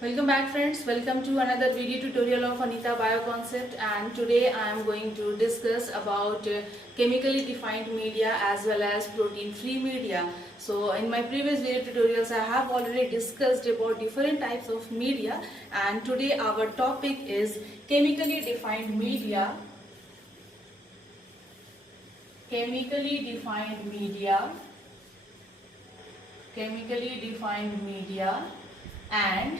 Welcome back friends, welcome to another video tutorial of Anita Bioconcept, and today I am going to discuss about chemically defined media as well as protein free media. So in my previous video tutorials I have already discussed about different types of media, and today our topic is chemically defined media. Chemically defined media, chemically defined media and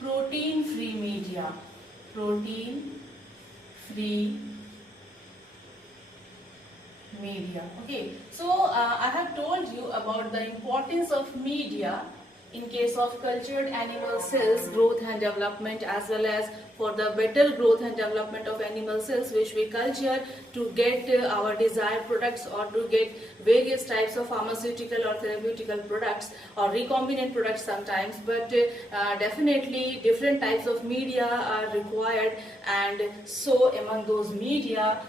protein free media, protein free media. Okay, so I have told you about the importance of media in case of cultured animal cells growth and development, as well as for the better growth and development of animal cells which we culture to get our desired products, or to get various types of pharmaceutical or therapeutical products or recombinant products sometimes. But definitely different types of media are required, and so among those media,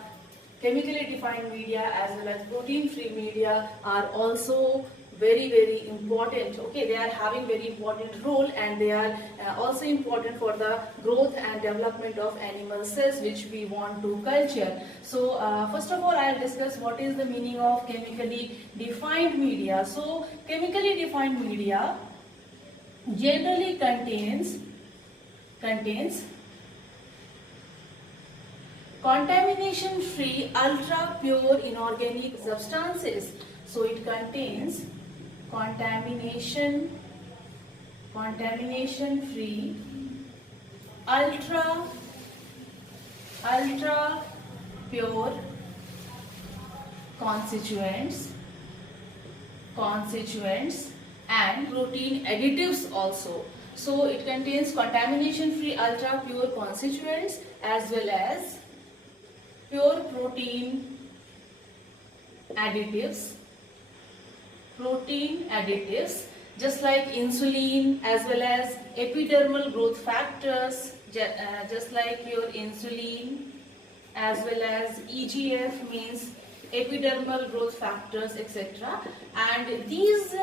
chemically defined media as well as protein free media are also very important. Okay, they are having very important role, and they are also important for the growth and development of animal cells which we want to culture. So first of all, I'll discuss what is the meaning of chemically defined media. So chemically defined media generally contains contamination free ultra pure inorganic substances. So it contains contamination free ultra pure constituents and protein additives also. So it contains contamination free ultra pure constituents as well as pure protein additives, just like insulin as well as epidermal growth factors, just like your insulin as well as EGF, means epidermal growth factors, etc. And these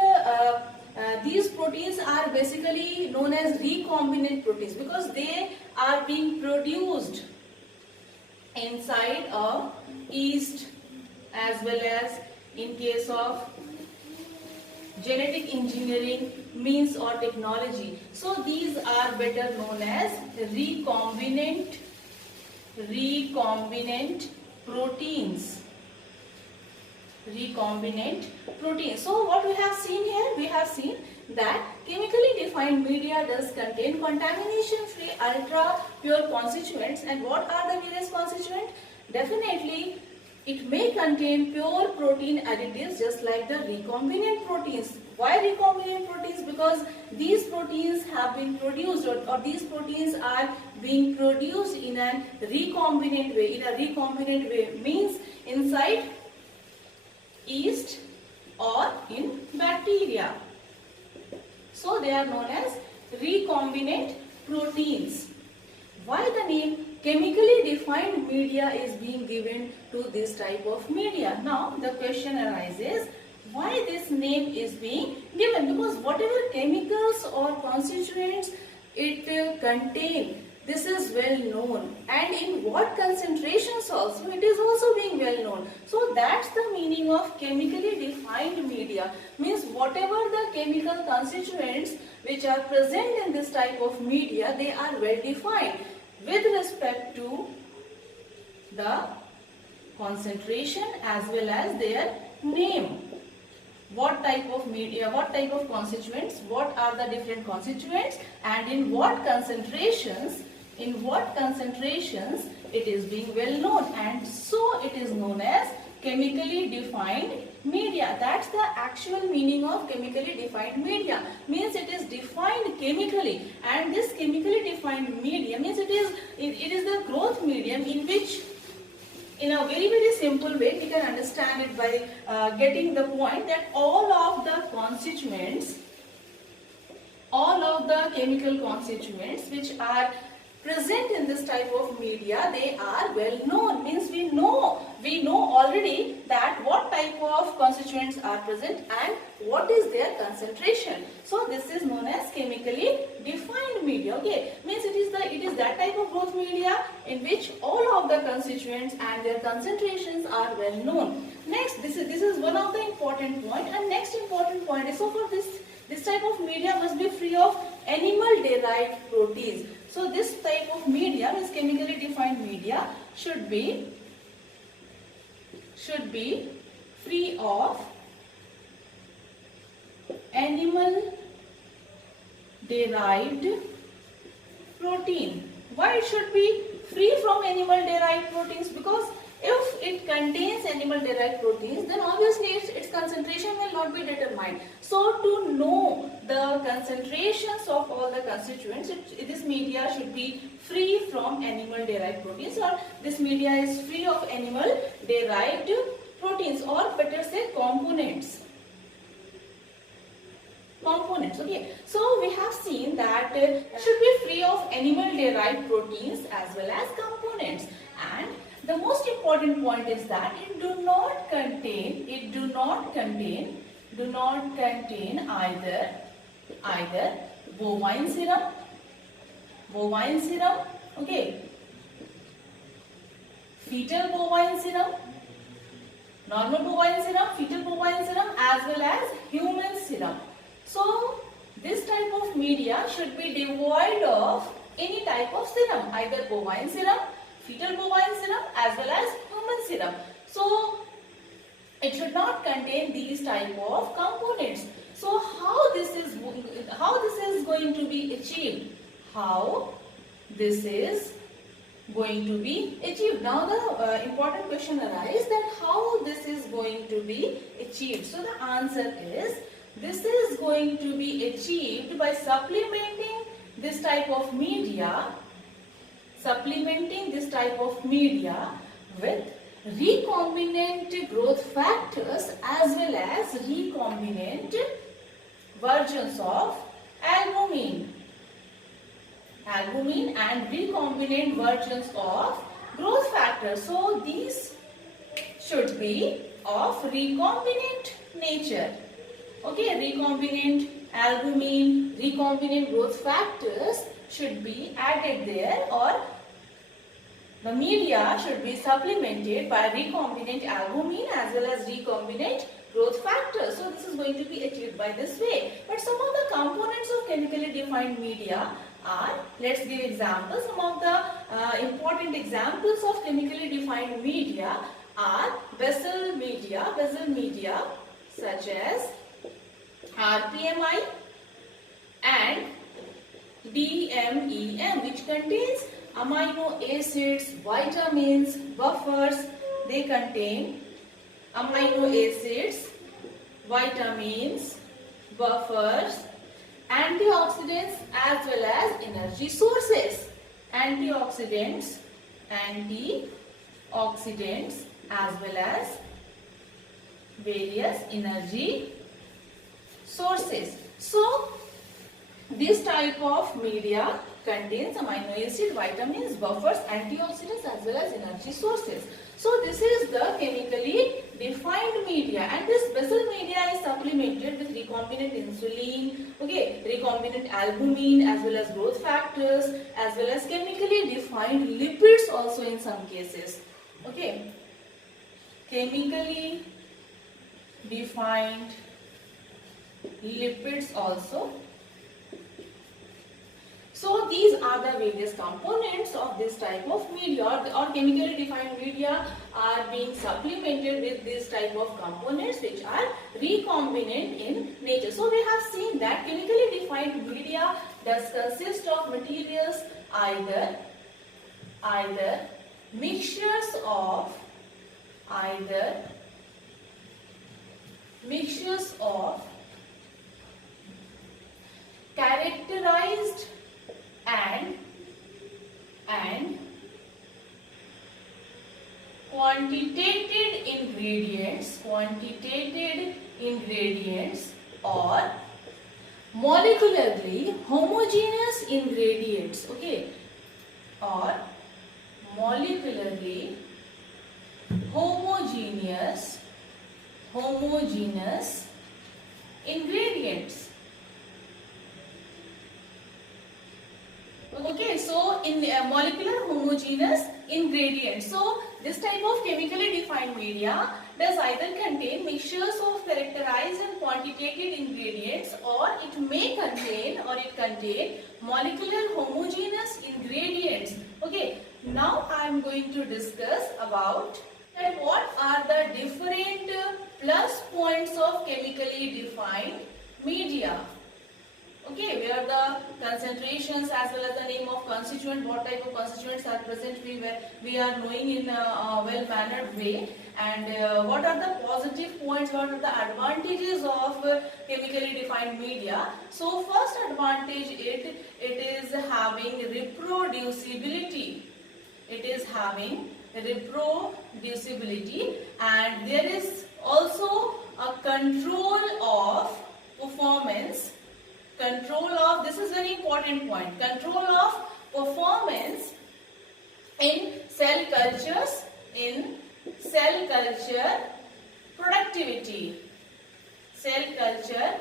proteins are basically known as recombinant proteins because they are being produced inside a yeast, as well as in case of genetic engineering means or technology. So these are better known as recombinant proteins. So what we have seen here, we have seen that chemically defined media does contain contamination free ultra pure constituents. And what are the various constituents? Definitely it may contain pure protein additives just like the recombinant proteins. Why recombinant proteins? Because these proteins have been produced, or these proteins are being produced in a recombinant way. In a recombinant way means inside yeast or in bacteria. So they are known as recombinant proteins. Why the name chemically defined media is being given to this type of media? Now the question arises, why this name is being given? Because whatever chemicals or constituents it contains, this is well known, and in what concentrations also, it is also being well known. So that's the meaning of chemically defined media, means whatever the chemical constituents which are present in this type of media, they are well defined with respect to the concentration as well as their name. What type of media, what type of constituents, what are the different constituents, and in what concentrations it is being well known, and so it is known as chemically defined media. That's the actual meaning of chemically defined media, means it is defined chemically, and this chemically defined media means it is the growth medium in which, in a very simple way, we can understand it by getting the point that all of the chemical constituents which are present in this type of media, they are well known, means we know already that what type of constituents are present and what is their concentration. So this is known as chemically defined media. Okay, means it is that type of growth media in which all of the constituents and their concentrations are well known. Next, this is one of the important point, and next important point is, so for this type of media must be free of animal derived proteins. So this type of media, means chemically defined media, should be free of animal derived protein. Why it should be free from animal derived proteins? Because if it contains animal derived proteins, then obviously its concentration will not be determined. So to know the concentrations of all the constituents, this media should be free from animal derived proteins, or this media is free of animal derived proteins, or better say components. Okay, so we have seen that should be free of animal derived proteins as well as components, and the most important point is that it do not contain either bovine serum, okay, fetal bovine serum, normal bovine serum, fetal bovine serum, as well as human serum. So this type of media should be devoid of any type of serum, either bovine serum, fetal bovine serum, as well as human serum. So it should not contain these type of components. So how this is going to be achieved? How this is going to be achieved? Now the important question arises that how this is going to be achieved. So the answer is, this is going to be achieved by supplementing this type of media with recombinant growth factors as well as recombinant versions of albumin and recombinant versions of growth factors. So these should be of recombinant nature. Okay, recombinant albumin, recombinant growth factors should be added there, or the media should be supplemented by recombinant albumin as well as recombinant growth factors. So this is going to be achieved by this way. But some of the components of chemically defined media are, let's give examples. Some of the important examples of chemically defined media are basal media such as RPMI and DMEM, which contains amino acids, vitamins, buffers. They contain amino acids, vitamins, buffers, antioxidants, as well as energy sources. Antioxidants, as well as various energy sources. So this type of media contains amino acid, vitamins, buffers, antioxidants, as well as energy sources. So this is the chemically defined media, and this basal media is supplemented with recombinant insulin, okay, recombinant albumin, as well as growth factors, as well as chemically defined lipids also in some cases. Okay, chemically defined lipids also. So these are the various components of this type of media, or chemically defined media are being supplemented with this type of components which are recombinant in nature. So we have seen that chemically defined media does consist of materials either mixtures of characterized and quantitated ingredients or molecularly homogeneous ingredients, okay, or molecularly homogeneous ingredients. Okay, so in molecular homogeneous ingredients. So this type of chemically defined media does either contain mixtures of characterized and quantitated ingredients, or it may contain molecular homogeneous ingredients. Okay, now I am going to discuss about that what are the different plus points of chemically defined media. Okay, where the concentrations as well as the name of constituent, what type of constituents are present, we are knowing in a well-mannered way, and what are the positive points, what are the advantages of chemically defined media. So first advantage, it is having reproducibility. It is having reproducibility, and there is also a control of performance. Control of, this is very important point, control of performance in cell cultures, in cell culture productivity, cell culture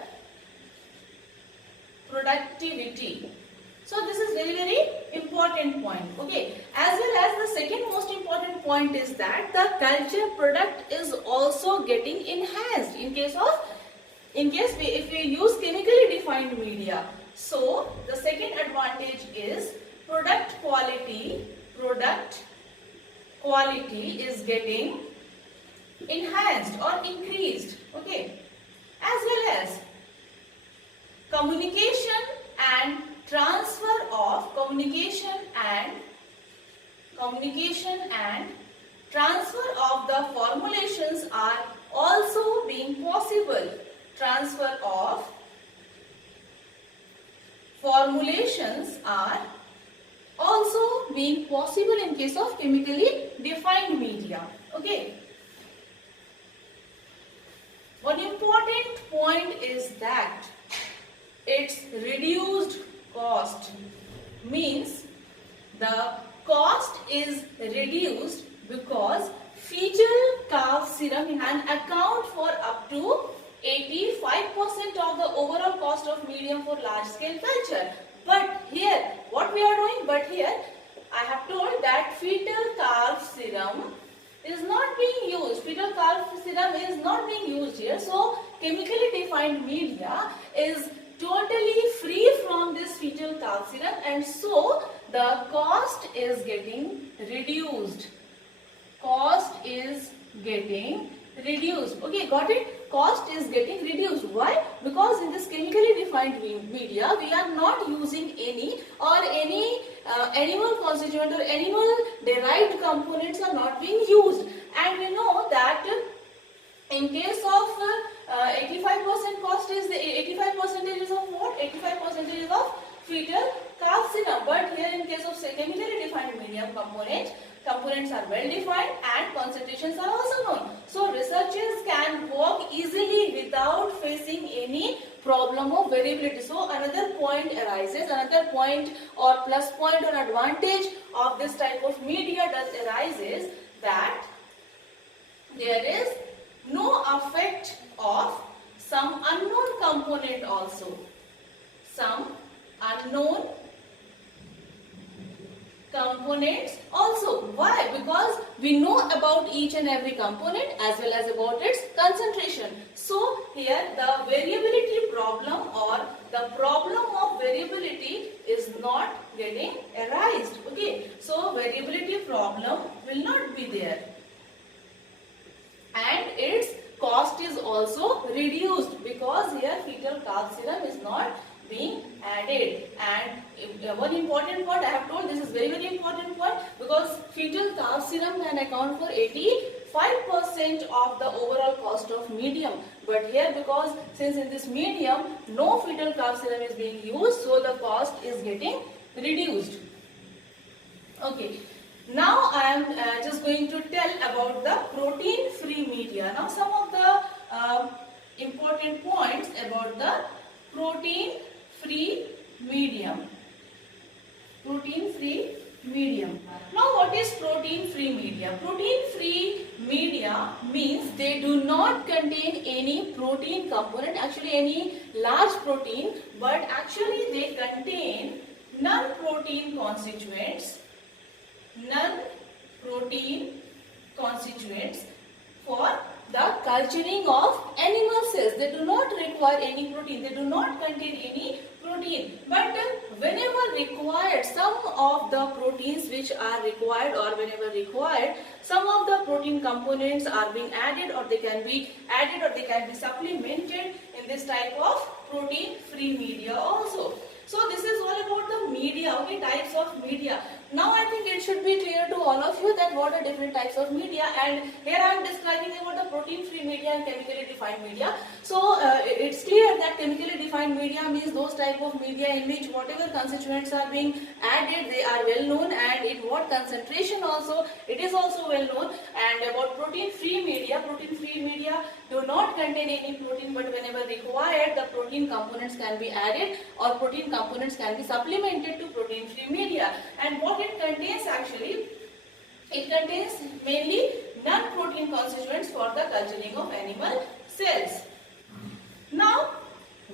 productivity. So this is very, very important point. Okay, as well as the second most important point is that the culture product is also getting enhanced if we use chemically defined media. So the second advantage is product quality is getting enhanced or increased. Okay, as well as communication and transfer of the formulations are also being possible. Transfer of formulations are also being possible in case of chemically defined media. Okay. One important point is that its reduced cost, means the cost is reduced because fetal calf serum can account for up to 85% of the overall cost of medium for large scale culture. But here what we are doing, I have told that fetal calf serum is not being used. Fetal calf serum is not being used here. So chemically defined media is totally free from this fetal calf serum, and so the cost is getting reduced. Cost is getting reduced. Okay, got it? Cost is getting reduced. Why? Because in this chemically defined media, we are not using any animal constituent or animal derived components are not being used. And we know that in case of 85% cost is the 85% is of what? 85% is of fetal calf serum. But here in case of chemically defined medium components are well defined and concentrations are also known. So researchers can work easily without facing any problem of variability. So another point arises, another point or plus point or advantage of this type of media arises that there is no effect of some unknown component also. Some unknown components also. Why? Because we know about each and every component as well as about its concentration. So here the variability problem or the problem of variability is not getting arised. Okay, so variability problem will not be there, and its cost is also reduced because here fetal calf serum is not being added. And one important point I have told, this is very, very important point, because fetal calf serum can account for 85% of the overall cost of medium. But here, because since in this medium no fetal calf serum is being used, so the cost is getting reduced. Okay. Now I am just going to tell about the protein free media. Now some of the important points about the protein free medium. Protein free medium. Now what is protein free media? Protein free media means they do not contain any protein component, actually any large protein, but actually they contain non-protein constituents, non-protein constituents for the culturing of animal cells. They do not require any protein, they do not contain any protein, but whenever required, some of the proteins which are required, or whenever required, some of the protein components are being added, or they can be added, or they can be supplemented in this type of protein free media also. So this is all about the media, okay, types of media. Now I think it should be clear to all of you that what are different types of media, and here I am describing about the protein free media and chemically defined media. So it's clear that chemically defined media means those type of media in which whatever constituents are being added, they are well known, and in what concentration also, it is also well known. And about protein free media do not contain any protein, but whenever required, the protein components can be added, or protein components can be supplemented to protein free media. And what it contains actually, it contains mainly non-protein constituents for the culturing of animal cells. Now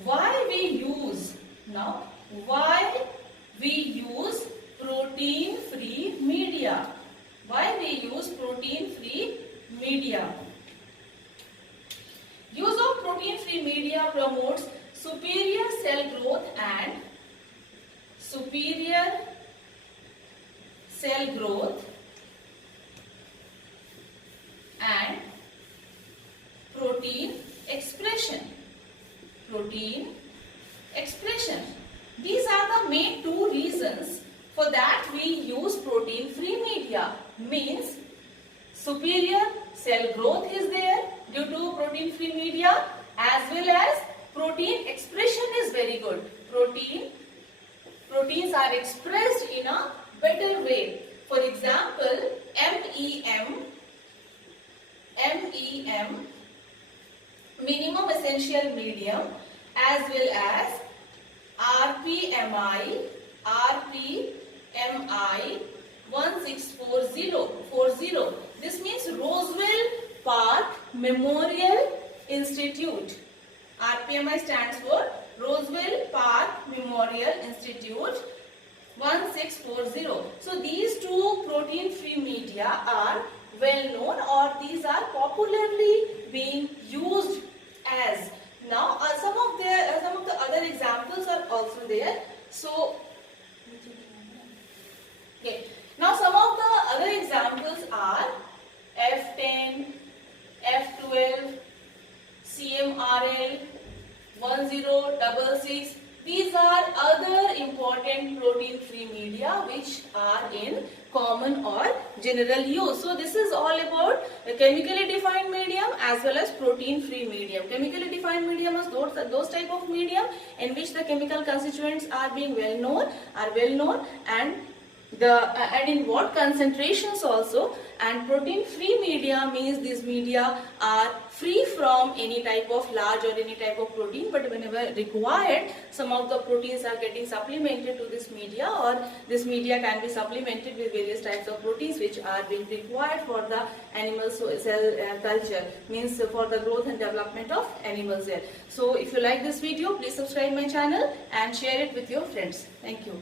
why we use protein free media? Why we use protein free media? Use of protein free media promotes superior cell growth and protein expression. These are the main two reasons for that we use protein free media. Means superior cell growth is there due to protein free media, as well as protein expression is very good. Proteins are expressed in a better way. For example, MEM, minimum essential medium, as well as RPMI 1640. This means Roswell Park Memorial Institute. RPMI stands for Roswell Park Memorial Institute 1640. So these two protein free media are well known, or these are popularly being used as. Now some of the other examples are also there. So okay, now some of the other examples are F10, F12, CMRL 1066. These are other important protein free media which are in common or general use. So this is all about chemically defined medium as well as protein free medium. Chemically defined medium is those type of medium in which the chemical constituents are being well known, and in what concentrations also. And protein free media means these media are free from any type of large or any type of protein, but whenever required, some of the proteins are getting supplemented to this media, or this media can be supplemented with various types of proteins which are being required for the animal cell culture, means for the growth and development of animal cell. So if you like this video, please subscribe my channel and share it with your friends. Thank you.